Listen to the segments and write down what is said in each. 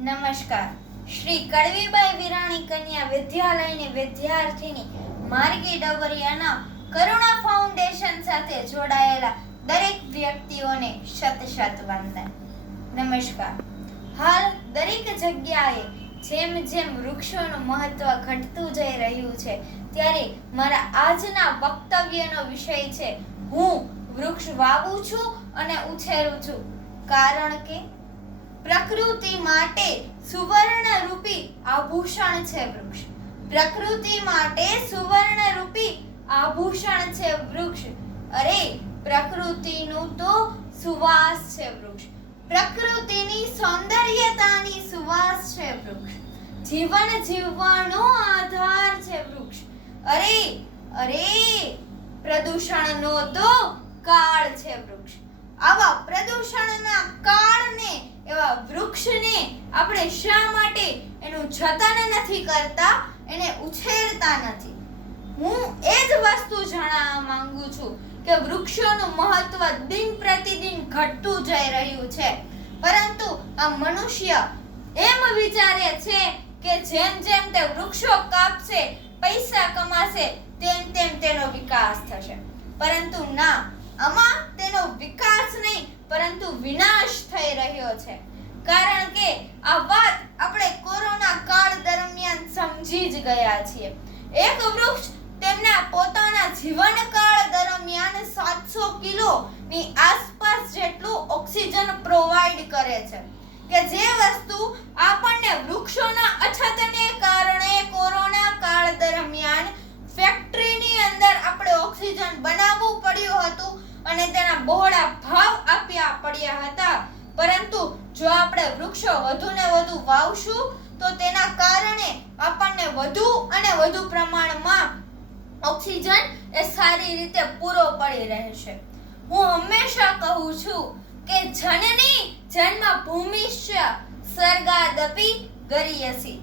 નમસ્કાર. શ્રી કડવીબાઈ વિરાણી કન્યા વિદ્યાલયની વિદ્યાર્થીની માર્ગી ડબરિયાના કરુણા ફાઉન્ડેશન સાથે જોડાયેલા દરેક વ્યક્તિઓને શત શત વંદન. નમસ્કાર. હાલ દરેક જગ્યાએ જેમ જેમ વૃક્ષોનું મહત્વ ઘટતું જઈ રહ્યું છે, ત્યારે મારા આજના વક્તવ્યનો વિષય છે હું વૃક્ષ વાવું છું અને ઉછેરું છું. કારણ કે પ્રકૃતિ માટે સુવર્ણ રૂપી આભૂષણ છે વૃક્ષ. પ્રકૃતિ માટે સુવર્ણ રૂપી આભૂષણ છે વૃક્ષ. અરે પ્રકૃતિનું તો સુવાસ છે વૃક્ષ. પ્રકૃતિની સૌંદર્યતાની સુવાસ છે વૃક્ષ. જીવન જીવવાનો આધાર છે વૃક્ષ. અરે પ્રદૂષણનો તો કાળ છે વૃક્ષ. આવા પ્રદૂષણના કાળને, એવા વૃક્ષને આપણે શા માટે એનું જતન નથી કરતા, એને ઉછેરતા નથી? હું એ જ વસ્તુ જણાવવા માંગુ છું કે વૃક્ષોનું મહત્વ દિન પ્રતિદિન ઘટતું જઈ રહ્યું છે, પરંતુ આ મનુષ્ય એમ વિચારે છે કે જેમ જેમ તે વૃક્ષો કાપશે, પૈસા કમાશે, તેમ તેમ તેનો વિકાસ થશે. પરંતુ ના, આમાં તેનો વિકાસ નહીં પરંતુ વિનાશ થઈ રહ્યો છે. કારણ કે આ વાત આપણે કોરોના કાળ દરમિયાન સમજી જ ગયા છીએ. એક વૃક્ષ તેમના પોતાના જીવનકાળ દરમિયાન 700 કિલોની આસપાસ જેટલું ઓક્સિજન પ્રોવાઈડ કરે છે, કે જે વસ્તુ આપણને વૃક્ષોના અછતને કારણે કોરોના કાળ દરમિયાન ફેક્ટરીની અંદર આપણે ઓક્સિજન બનાવવું પડ્યું હતું અને તેના બહોળા ભાવ આપ્યા પડ્યા હતા. પરંતુ જો આપણે વૃક્ષો વધુ ને વધુ વાવશું તો તેના કારણે આપણને વધુ અને વધુ પ્રમાણમાં ઓક્સિજન એ સારી રીતે પૂરો પડી રહેશે. હું હંમેશા કહું છું કે જનની જન્મભૂમિશ્ચ સ્વર્ગાદપી ગરીયસી,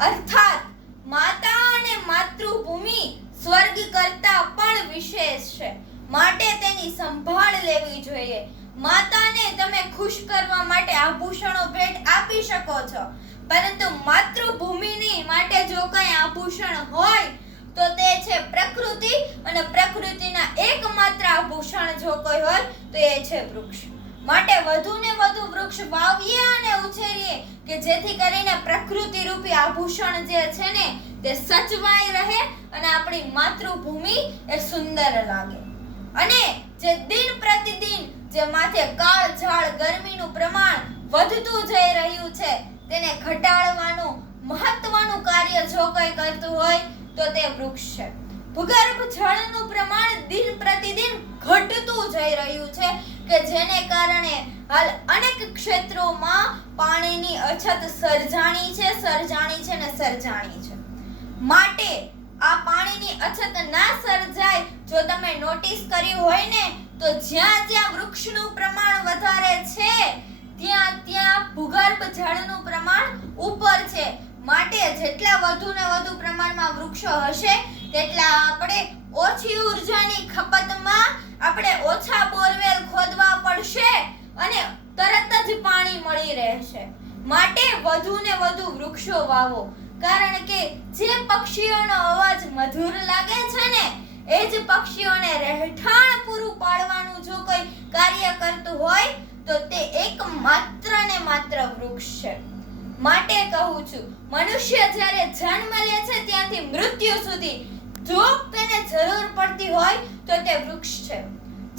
અર્થાત માતા અને માતૃભૂમિ સ્વર્ગ કરતા પણ વિશેષ છે, માટે તેની સંભાળ લેવી જોઈએ. માતાને તમે ખુશ કરવા માટે આભૂષણો ભેટ આપી શકો છો, પરંતુ માતૃભૂમિની માટે જો કંઈ આભૂષણ હોય તો તે છે પ્રકૃતિ, અને પ્રકૃતિના એકમાત્ર આભૂષણ જો કોઈ હોય તો એ છે વૃક્ષ. માટે વધુ ને વધુ વૃક્ષ વાવીએ અને ઉછેરીએ કે જેથી કરીને પ્રકૃતિ રૂપી આભૂષણ જે છે ને તે સચવાઈ રહે અને આપણી માતૃભૂમિ એ સુંદર લાગે. અને જે દિન પ્રતિદિન જે માથે કાળઝાળ ગરમીનું પ્રમાણ વધતું જઈ રહ્યું છે, તેને ઘટાડવાનું મહત્વનું કાર્ય જો કોઈ કરતું હોય તો તે વૃક્ષ છે. ભૂગર્ભ જળનું પ્રમાણ દિન પ્રતિદિન ઘટતું જઈ રહ્યું છે, કે જેને કારણે હાલ અનેક ક્ષેત્રોમાં પાણીની અછત સર્જાણી છે. માટે આ પાણીની અછત ના સર્જાય, જો તમે નોટિસ કર્યું હોય ને તો જ્યાં જ્યાં વૃક્ષનું પ્રમાણ વધારે છે ત્યાં ત્યાં ભૂગર્ભ જળનું પ્રમાણ ઉપર છે. માટે જેટલા વધુ ને વધુ પ્રમાણમાં વૃક્ષો હશે તેટલા આપણે ઓછી ઉર્જાની ખપતમાં આપણે ઓછા બોરવેલ ખોદવા પડશે અને તરત જ પાણી મળી રહેશે. માટે વધુ ને વધુ વૃક્ષો વાવો. કારણ કે જે પક્ષીઓનો અવાજ મધુર લાગે છે ને, એ જ પક્ષીઓને રહેઠાણ પૂરું પાડવાનું જો કોઈ કાર્ય કરતું હોય તો તે એકમાત્ર ને માત્ર વૃક્ષ છે. માટે કહું છું, મનુષ્ય જ્યારે જન્મ લે છે ત્યાંથી મૃત્યુ સુધી જો તેને જરૂર પડતી હોય તો તે વૃક્ષ છે.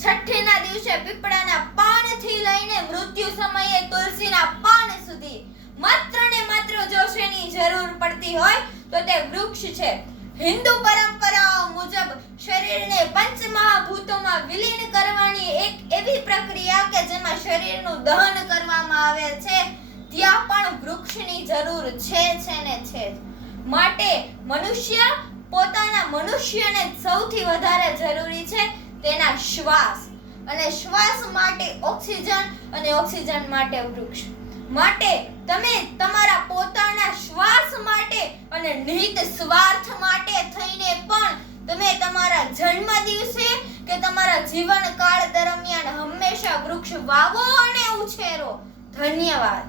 છઠ્ઠીના દિવસે પીપળાના પાનથી લઈને મૃત્યુ સમયે તુલસીના પાન સુધી માત્ર ને માત્ર જો શેની જરૂર પડતી હોય તો તે વૃક્ષ છે. હિન્દુ પરંપરાઓ મુજબ શરીરને પંચમહાભૂતોમાં વિલીન કરવાની એક એવી પ્રક્રિયા કે જેમાં શરીરનું દહન કરવામાં આવે છે, ત્યાં પણ વૃક્ષની જરૂર છે. માટે મનુષ્યને સૌથી વધારે જરૂરી છે તેના શ્વાસ, અને શ્વાસ માટે ઓક્સિજન, અને ઓક્સિજન માટે વૃક્ષ. માટે તમે તમારા પોતાના શ્વાસ માટે અને નિહિત સ્વાર્થ માટે થઈને પણ તમે તમારા જન્મ દિવસે કે તમારા જીવનકાળ દરમિયાન હંમેશા વૃક્ષ વાવો અને ઉછેરો. ધન્યવાદ.